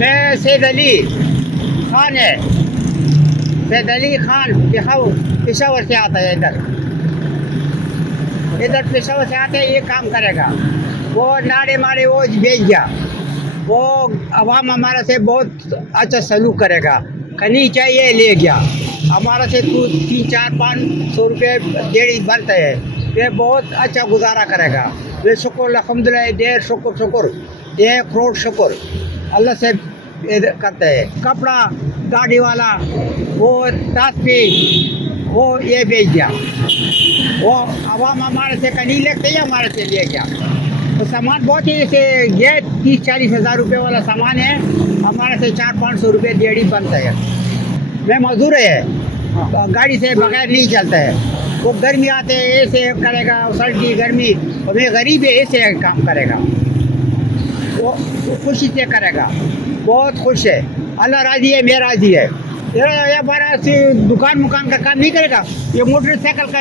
मैं सैद अली खान है, सैद अली खान पेशावर से आता है। इधर इधर पेशावर से आते हैं, ये काम करेगा। वो नाड़े मारे वो बेच गया। वो अवाम हमारा से बहुत अच्छा सलूक करेगा। खनी चाहिए ले गया हमारा से 300-400-500 रुपये डेढ़ी बनते है। ये बहुत अच्छा गुजारा करेगा। ये शुक्र अल्हम्दुलिल्लाह, ढेर शुक्र शुक्र, 1 करोड़ शुक्र अल्लाह से करते हैं। कपड़ा गाड़ी वाला वो 10 पे वो ये बेच गया। वो अवाम हमारे से कहीं लगते ही हमारे से ले गया। तो सामान बहुत ही जैसे ये 30-40 हज़ार रुपये वाला सामान है, हमारे से 400-500 रुपये डेढ़ी बनता है। मैं मजदूर है, गाड़ी से बगैर नहीं चलता है। वो गर्मी आते हैं ऐसे करेगा, सर्दी गर्मी, और मैं गरीब है ऐसे काम करेगा। वो खुशी से करेगा, बहुत खुश है। अल्लाह राजी है, मैं राजी है। ये हमारा दुकान मुकान का काम नहीं करेगा। ये मोटरसाइकिल का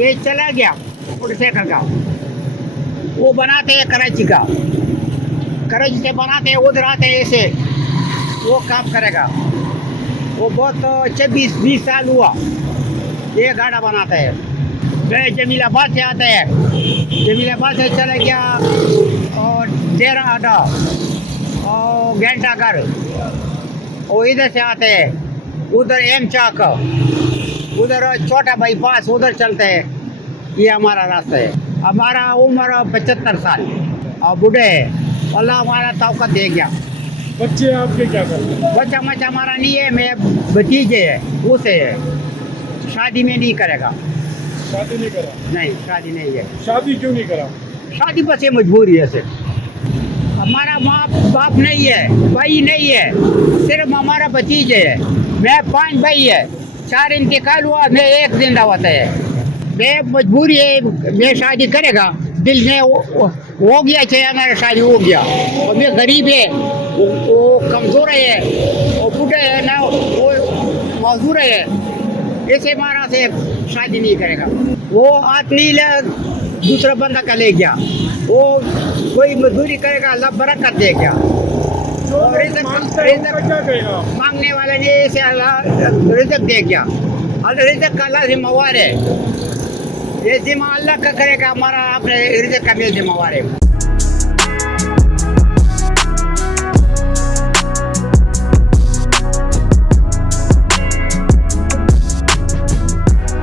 ये चला गया, मोटरसाइकिल का वो बनाते हैं कराची का, कराची से बनाते हैं, उधर आते हैं ऐसे, वो काम करेगा। वो बहुत 26-20 साल हुआ ये गाड़ा बनाता है। मैं जमीलाबाद से आता है, जमीलाबाद से चला गया और डेरा आटा और घंटा घर, वो इधर से आते हैं, उधर एम चाक, उधर छोटा बाईपास, उधर चलते हैं। ये हमारा रास्ता है। हमारा उम्र 75 साल और बूढ़े है। अल्लाह हमारा तौक़त दे गया। बच्चे आपके क्या करते हैं? बच्चा मच्चा हमारा नहीं है, मैं भतीजे है, उसे है। शादी में नहीं करेगा। शादी नहीं करा? नहीं, शादी नहीं है। शादी क्यों नहीं करा? शादी बस ये मजबूरी है सिर्फ। हमारा माँ बाप नहीं है, भाई नहीं है, सिर्फ हमारा भतीजे है। मैं 5 भाई है, 4 इंतकाल हुआ, मैं 1 जिंदा होता है। मैं मजबूरी है, मैं शादी करेगा, दिल में हो गया चाहिए, हमारा शादी हो गया। और मैं गरीब है, वो कमज़ोर है, वो बूढ़ा है ना, वो मजदूर है, ऐसे हमारा से शादी नहीं करेगा। वो आदमी दूसरा बंदा का ले गया, वो कोई मजदूरी करेगा, अल्लाह बरकत दे गया। और मांगने वाले ने ऐसे अल्लाह रिज़्क़ दे गया। अल्लाह रिज़्क़ का अल्लाह जिम्मेवार है। ये जिम्मा अल्लाह का करेगा, हमारा अपने रिज़्क़ का भी जिम्मेवार है।